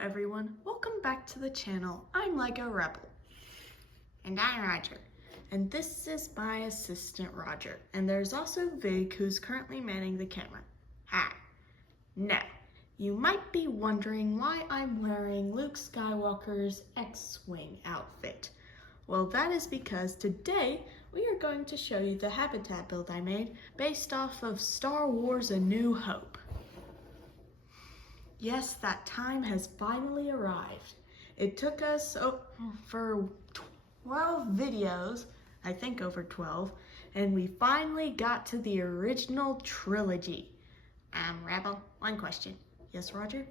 everyone, welcome back to the channel. I'm Lego Rebel. And I'm Roger. And this is my assistant Roger. And there's also Vig, who's currently manning the camera. Hi. Now, you might be wondering why I'm wearing Luke Skywalker's X-Wing outfit. Well, that is because today we are going to show you the habitat build I made based off of Star Wars: A New Hope. Yes, that time has finally arrived. It took us for 12 videos, I think over 12, and we finally got to the original trilogy. Rebel, one question. Yes, Roger?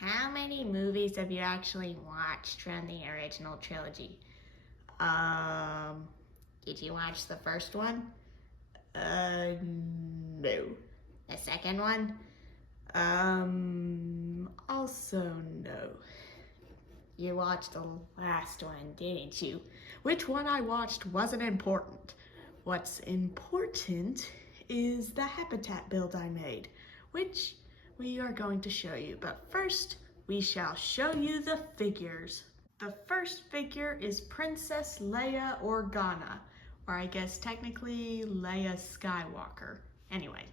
How many movies have you actually watched from the original trilogy? Did you watch the first one? No. The second one? Also no. You watched the last one, didn't you? Which one I watched wasn't important. What's important is the habitat build I made, which we are going to show you. But first, we shall show you the figures. The first figure is Princess Leia Organa, or I guess technically Leia Skywalker. Anyway.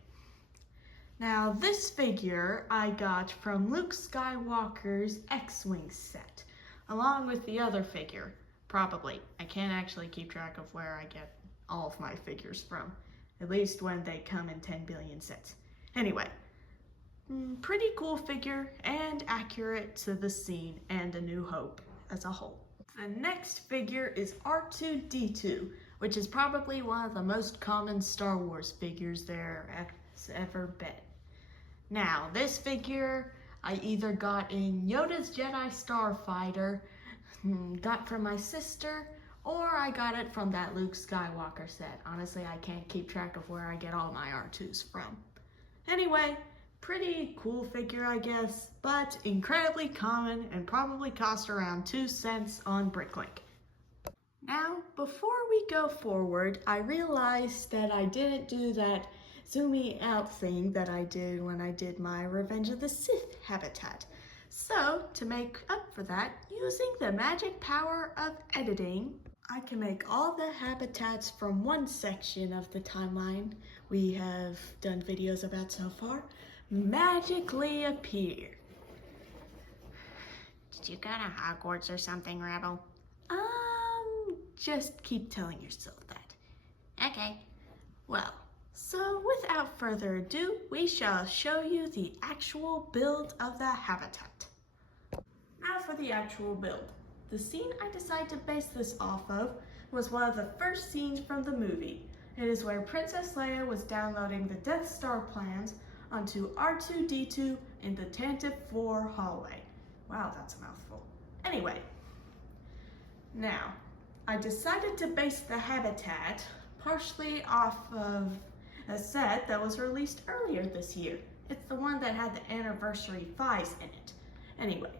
Now this figure I got from Luke Skywalker's X-Wing set, along with the other figure, probably. I can't actually keep track of where I get all of my figures from, at least when they come in 10 billion sets. Anyway, pretty cool figure and accurate to the scene and A New Hope as a whole. The next figure is R2-D2, which is probably one of the most common Star Wars figures there has ever been. Now, this figure I either got in Yoda's Jedi Starfighter, got from my sister, or I got it from that Luke Skywalker set. Honestly, I can't keep track of where I get all my R2s from. Anyway, pretty cool figure, I guess, but incredibly common and probably cost around 2 cents on Bricklink. Now, before we go forward, I realized that I didn't do that zoomy out thing that I did when I did my Revenge of the Sith habitat. So, to make up for that, using the magic power of editing, I can make all the habitats from one section of the timeline we have done videos about so far magically appear. Did you go to Hogwarts or something, Rebel? Just keep telling yourself that. Okay. Well, so without further ado, we shall show you the actual build of the habitat. Now for the actual build. The scene I decided to base this off of was one of the first scenes from the movie. It is where Princess Leia was downloading the Death Star plans onto R2-D2 in the Tantive 4 hallway. Wow, that's a mouthful. Anyway, now, I decided to base the habitat partially off of a set that was released earlier this year. It's the one that had the Anniversary 5s in it. Anyway,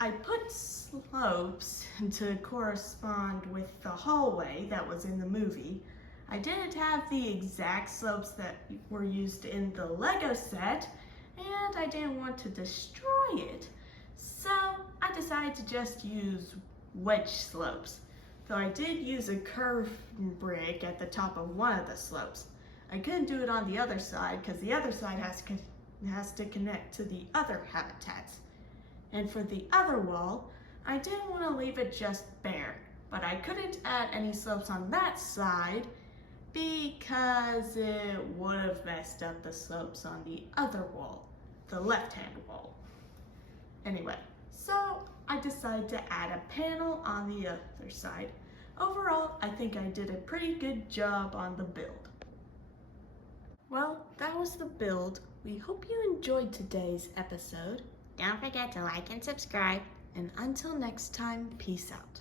I put slopes to correspond with the hallway that was in the movie. I didn't have the exact slopes that were used in the Lego set, and I didn't want to destroy it. So I decided to just use wedge slopes. Though I did use a curve brick at the top of one of the slopes. I couldn't do it on the other side because the other side has to connect to the other habitats. And for the other wall, I didn't want to leave it just bare, but I couldn't add any slopes on that side because it would have messed up the slopes on the other wall, the left-hand wall. Anyway, so I decided to add a panel on the other side. Overall, I think I did a pretty good job on the build. Well, that was the build. We hope you enjoyed today's episode. Don't forget to like and subscribe. And until next time, peace out.